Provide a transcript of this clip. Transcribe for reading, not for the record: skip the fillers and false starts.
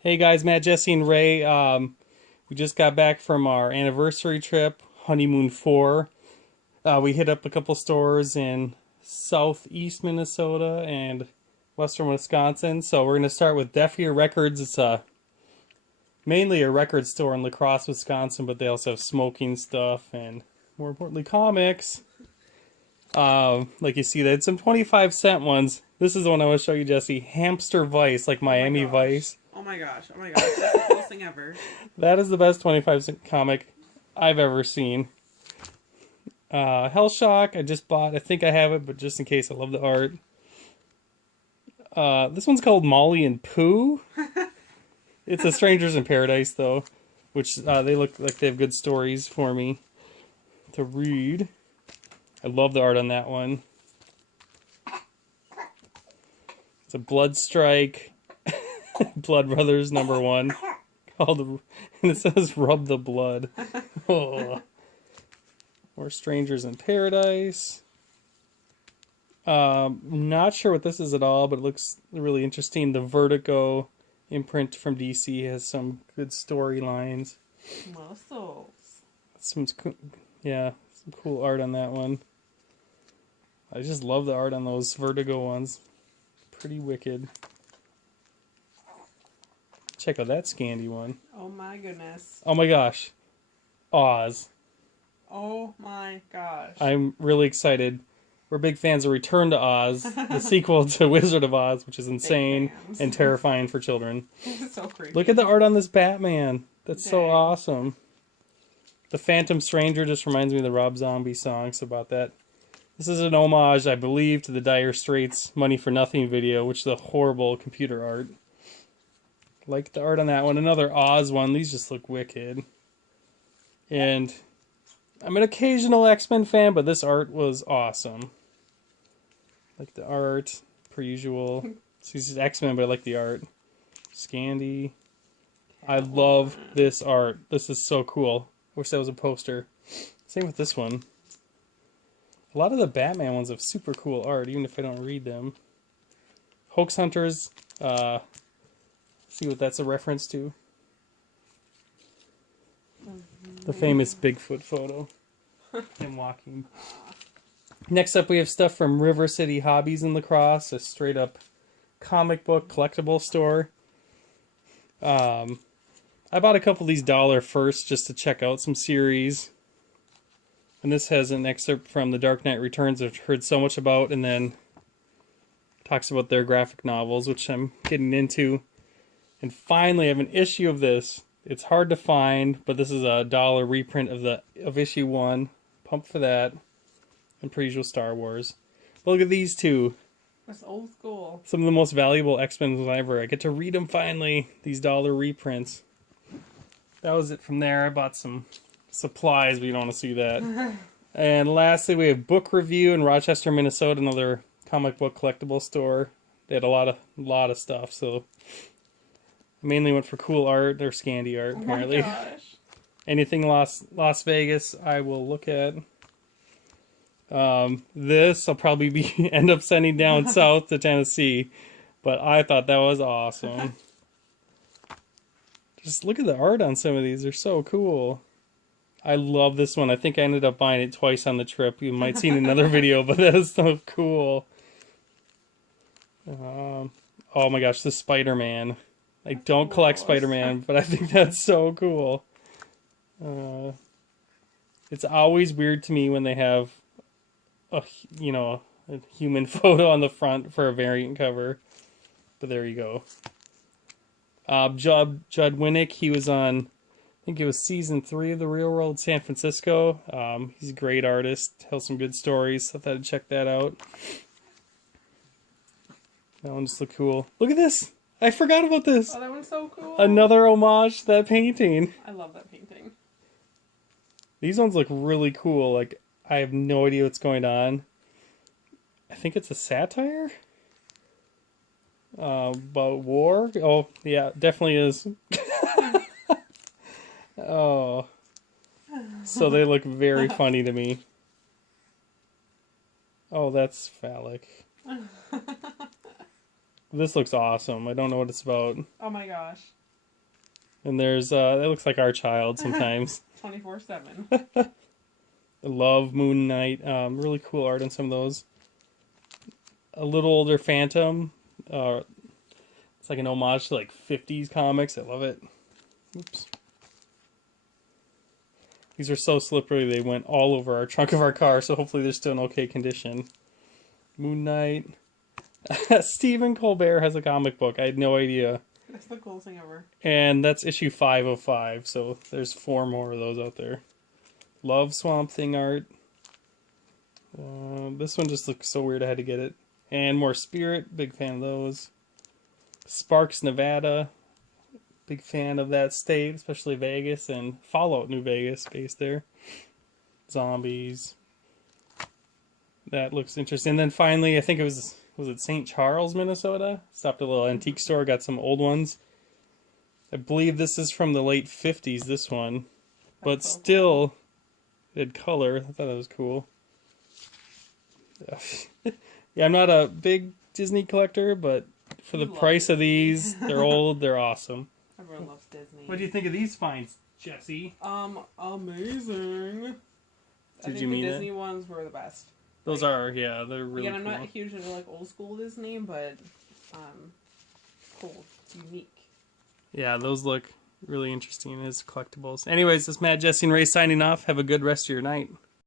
Hey guys, Matt, Jesse, and Ray. We just got back from our anniversary trip, Honeymoon 4. We hit up a couple stores in southeast Minnesota and western Wisconsin. So we're going to start with Deaf Ear Records. It's mainly a record store in La Crosse, Wisconsin, but they also have smoking stuff and, more importantly, comics. Like you see, they had some 25-cent ones. This is the one I want to show you, Jesse. Hamster Vice, like Miami Vice. Oh my gosh, oh my gosh, that's the coolest thing ever. That is the best 25-cent comic I've ever seen. Hellshock, I just bought. I think I have it, but just in case, I love the art. This one's called Molly and Pooh. It's a Strangers in Paradise, though, which they look like they have good stories for me to read. I love the art on that one. It's a Blood Strike, Blood Brothers #1, called, and it says "Rub the Blood." Oh. More Strangers in Paradise. Not sure what this is at all, but it looks really interesting. The Vertigo imprint from DC has some good storylines. Muscles. Some cool art on that one. I just love the art on those Vertigo ones. Pretty wicked. Check out that Scandi one. Oh my goodness. Oh my gosh. Oz. Oh my gosh. I'm really excited. We're big fans of Return to Oz, the sequel to Wizard of Oz, which is insane and terrifying for children. It's so creepy. Look at the art on this Batman. That's Dang. so awesome. The Phantom Stranger just reminds me of the Rob Zombie songs about that. This is an homage, I believe, to the Dire Straits' Money for Nothing video, which is a horrible computer art. Like the art on that one. Another Oz one. These just look wicked. And I'm an occasional X-Men fan, but this art was awesome. Like the art, per usual. So this is X-Men, but I like the art. Scandi. I love this art. This is so cool. Wish that was a poster. Same with this one. A lot of the Batman ones have super cool art, even if I don't read them. Hoax Hunters. See what that's a reference to. The famous Bigfoot photo. Him walking. Next up, we have stuff from River City Hobbies in La Crosse, a straight-up comic book collectible store. I bought a couple of these $1 first just to check out some series. And this has an excerpt from The Dark Knight Returns, I've heard so much about, and then talks about their graphic novels, which I'm getting into. And finally, I have an issue of this. It's hard to find, but this is a $1 reprint of issue 1. Pumped for that. And per usual Star Wars. But look at these two. That's old school. Some of the most valuable X-Men ever. I get to read them finally. These $1 reprints. That was it from there. I bought some supplies, but you don't want to see that. And lastly, we have Book Review in Rochester, Minnesota, another comic book collectible store. They had a lot of stuff, so I mainly went for cool art or Scandi art, apparently. Oh my gosh. Anything Las Vegas, I will look at. This I'll probably end up sending down south to Tennessee, but I thought that was awesome. Just look at the art on some of these; they're so cool. I love this one. I think I ended up buying it twice on the trip. You might see in another video, but that is so cool. Oh my gosh, the Spider-Man. I don't collect Spider-Man, but I think that's so cool. It's always weird to me when they have a human photo on the front for a variant cover. But there you go. Judd Winnick, he was on, I think it was season 3 of The Real World San Francisco. He's a great artist, tells some good stories. I thought I'd check that out. That one just looked cool. Look at this! I forgot about this! Oh, that one's so cool. Another homage to that painting. I love that painting. These ones look really cool. Like, I have no idea what's going on. I think it's a satire? About war? Oh, yeah, definitely is. Oh. So they look very funny to me. Oh, that's phallic. This looks awesome. I don't know what it's about. Oh my gosh. And there's, that looks like our child sometimes. 24/7. I love Moon Knight. Really cool art on some of those. A little older Phantom. It's like an homage to like 50s comics. I love it. Oops. These are so slippery they went all over our trunk of our car, so hopefully they're still in okay condition. Moon Knight. Stephen Colbert has a comic book. I had no idea. That's the coolest thing ever. And that's issue 505, so there's 4 more of those out there. Love Swamp Thing art. This one just looks so weird I had to get it. And more Spirit, big fan of those. Sparks, Nevada. Big fan of that state, especially Vegas and Fallout New Vegas based there. Zombies. That looks interesting. And then finally, I think it was it St. Charles, Minnesota? Stopped at a little antique store, got some old ones. I believe this is from the late 50s, this one. But That's so still, it had color. I thought that was cool. Yeah, I'm not a big Disney collector, but for the You love price of Disney. these, they're old, they're awesome. Everyone loves Disney. What do you think of these finds, Jesse? Amazing. I think you mean the it? Disney ones were the best. Those are, yeah, they're really Again, I'm cool. not huge into like old school Disney, but cool. It's unique. Yeah, those look really interesting as collectibles. Anyways, this is Matt, Jesse, and Ray signing off. Have a good rest of your night.